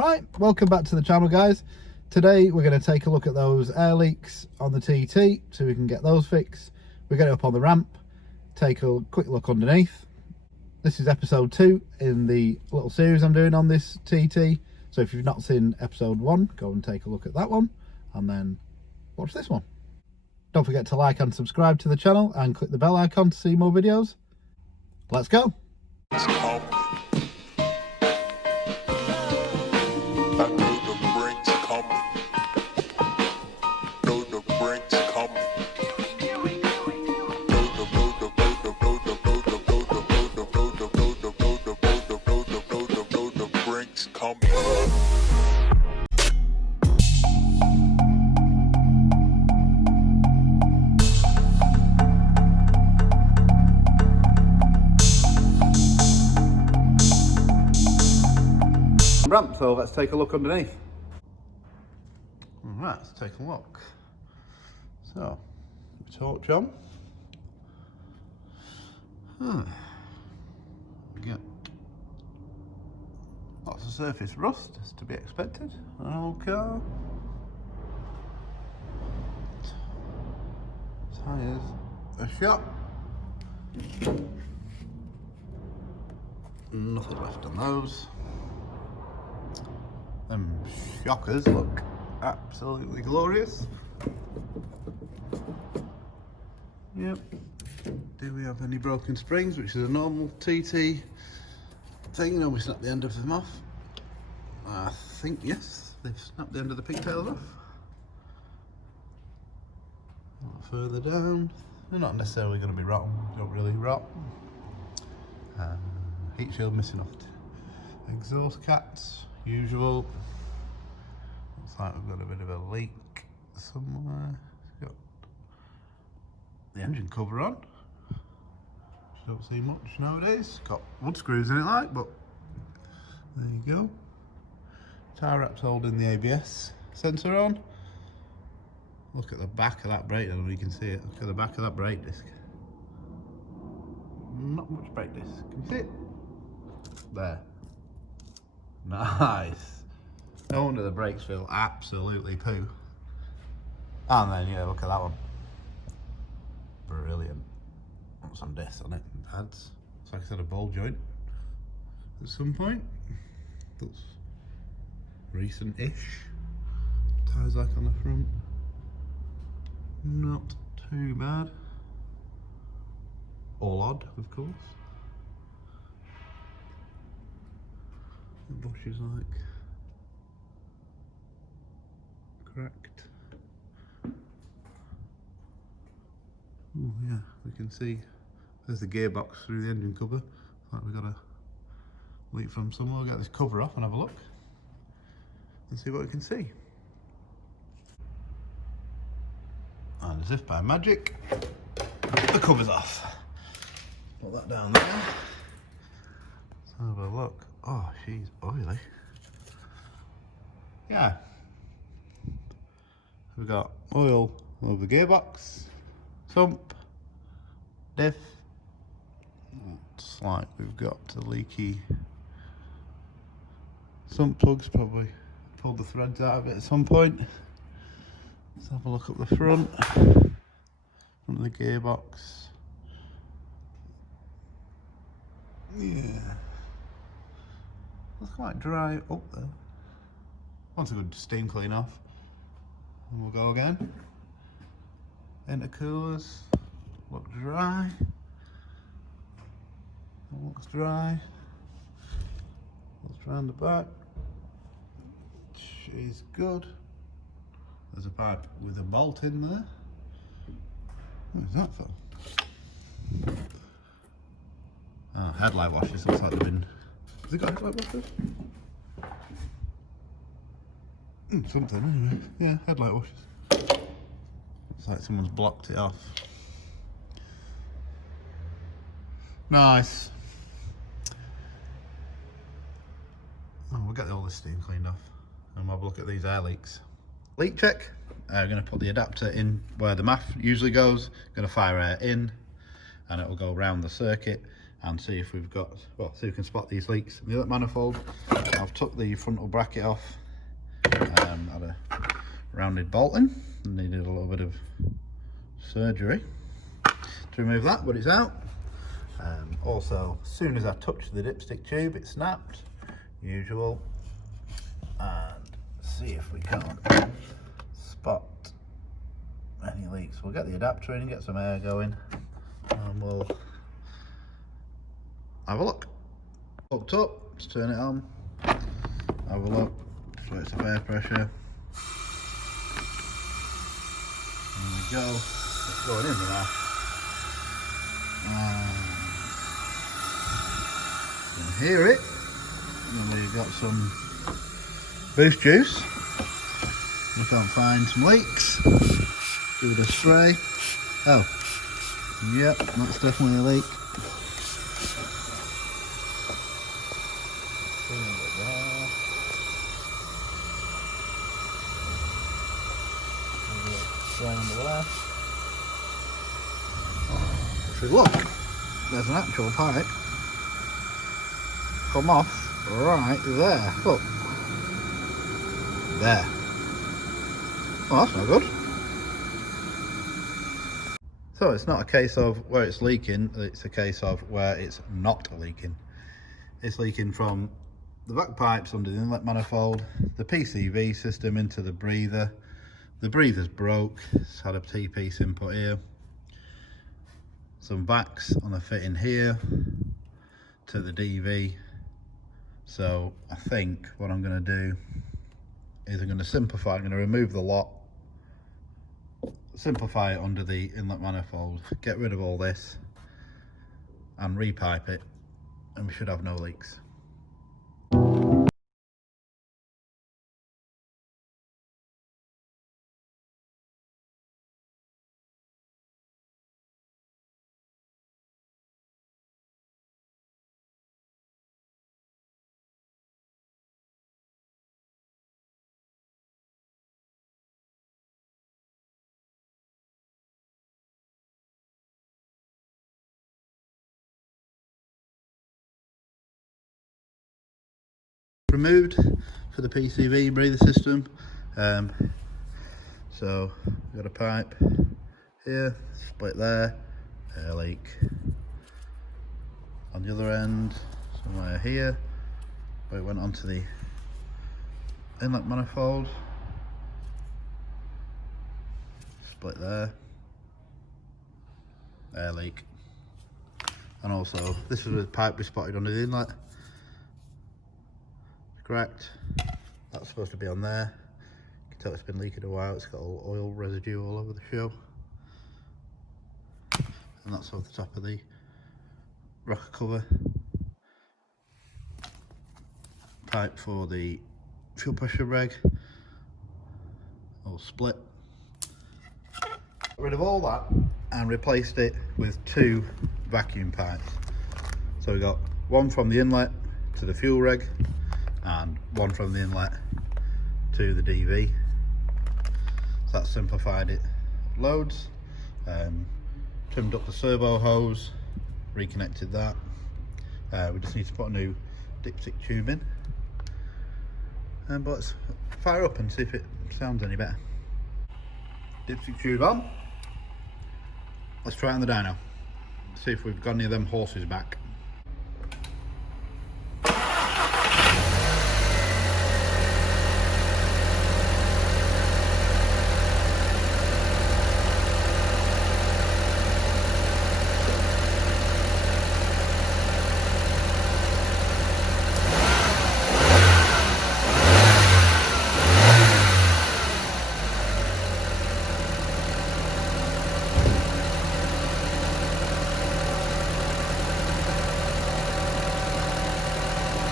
Alright, welcome back to the channel, guys. Today we're going to take a look at those air leaks on the TT so we can get those fixed. We're going up on the ramp, take a quick look underneath. This is episode 2 in the little series I'm doing on this TT. So if you've not seen episode 1, go and take a look at that one and then watch this one. Don't forget to like and subscribe to the channel and click the bell icon to see more videos. Let's go. Ramp, so let's take a look underneath. Alright, let's take a look. So, torch on. We get lots of surface rust, as to be expected. Okay. Tires a shot. Nothing left on those. Them shockers look absolutely glorious. Yep. Do we have any broken springs, which is a normal TT thing? You know, we snap the end of them off. I think, yes, they've snapped the end of the pigtails off. A lot further down. They're not necessarily going to be rotten, don't really rot. Heat shield missing off. Exhaust cats, usual. Looks like we've got a bit of a leak somewhere. It's got the engine cover on, which don't see much nowadays. Got wood screws in it, like, but there you go. Tyre wrap's holding the ABS sensor on. Look at the back of that brake, I don't know if you can see it. Look at the back of that brake disc. Not much brake disc. Can you see it? There. Nice. No wonder the brakes feel absolutely poo. And then, yeah, look at that one. Brilliant. Got some discs on it and pads. It's like I said, a ball joint at some point. Looks recent-ish. Tyres like on the front. Not too bad. All odd, of course. The bush is like cracked. Oh yeah, we can see there's the gearbox through the engine cover. Like we got a leak from somewhere. We'll get this cover off and have a look and see what we can see. And as if by magic, the cover's off. Put that down there. Let's have a look. Oh, she's oily. Yeah. We've got oil over the gearbox, sump, diff. Looks like we've got the leaky sump plugs, probably pulled the threads out of it at some point. Let's have a look at the front of the gearbox. Yeah. Looks quite dry up there. Wants a good steam clean off. And we'll go again. Intercoolers look dry. Looks dry. Looks round the back. She's good. There's a pipe with a bolt in there. What is that for? Oh, headlight washers. Looks like they've been. Has it got headlight washers? Something anyway. Yeah, headlight washers. It's like someone's blocked it off. Nice. Oh, we'll get all this steam cleaned off and we'll have a look at these air leaks. Leak check. We're going to put the adapter in where the MAF usually goes. Going to fire air in and it will go around the circuit and see if we've got, well, see if we can spot these leaks in the inlet manifold. I've took the frontal bracket off, had a rounded bolt in, and needed a little bit of surgery to remove that, but it's out. Also, as soon as I touched the dipstick tube, it snapped, usual. And see if we can spot any leaks. We'll get the adapter in and get some air going, and we'll have a look. Hooked up, let's turn it on, have a look, so it's of air pressure. There we go, it's going in now. You can hear it, and we've got some boost juice. We can't find some leaks. Give it a spray. Oh, yep, that's definitely a leak. If we look, there's an actual pipe come off right there. Look. There. Oh, that's not good. So it's not a case of where it's leaking, it's a case of where it's not leaking. It's leaking from the back pipes under the inlet manifold, the PCV system into the breather. The breather's broke, it's had a T-piece input here. Some backs on the fitting here to the DV. So I think what I'm going to do is I'm going to simplify. I'm going to remove the lot, simplify it under the inlet manifold, get rid of all this and repipe it, and we should have no leaks. Removed for the PCV breather system. So we've got a pipe here, split there, air leak. On the other end, somewhere here, where it went onto the inlet manifold, split there, air leak. And also, this is the pipe we spotted under the inlet. Cracked. That's supposed to be on there. You can tell it's been leaking a while. It's got all oil residue all over the show. And that's off the top of the rocker cover. Pipe for the fuel pressure reg. All split. Got rid of all that and replaced it with two vacuum pipes. So we got one from the inlet to the fuel reg, and one from the inlet to the DV. So that simplified it loads. Trimmed up the servo hose, reconnected that. We just need to put a new dipstick tube in. But let's fire up and see if it sounds any better. Dipstick tube on. Let's try it on the dyno. See if we've got any of them horses back.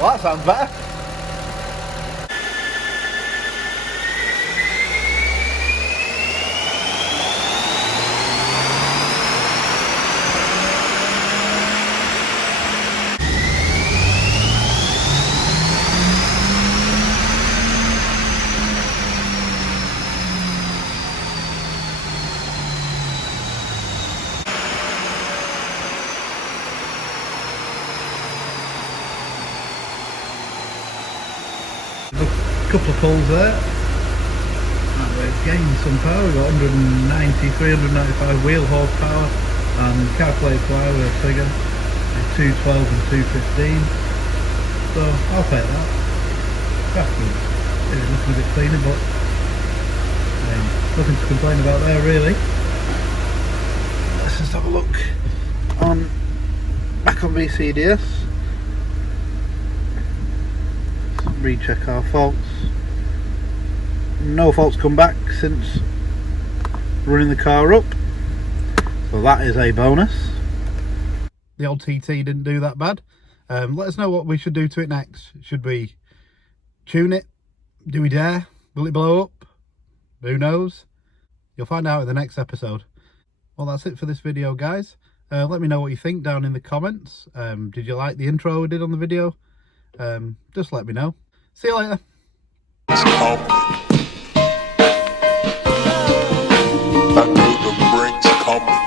Well, that sounds better. couple of pulls there. And we've gained some power. We've got 395 wheel horsepower, and calculated flywheel figure is 212 and 215. So I'll take that. Afterwards, it's looking a bit cleaner, but nothing to complain about there really. Let's just have a look on back on VCDS. Let's recheck our faults. No faults come back since running the car up, so that is a bonus. The old TT didn't do that bad. Let us know what we should do to it next. Should we tune it? Do we dare? Will it blow up? Who knows? You'll find out in the next episode. Well, that's it for this video, guys. Let me know what you think down in the comments. Did you like the intro we did on the video? Just let me know. See you later. I know the break's coming.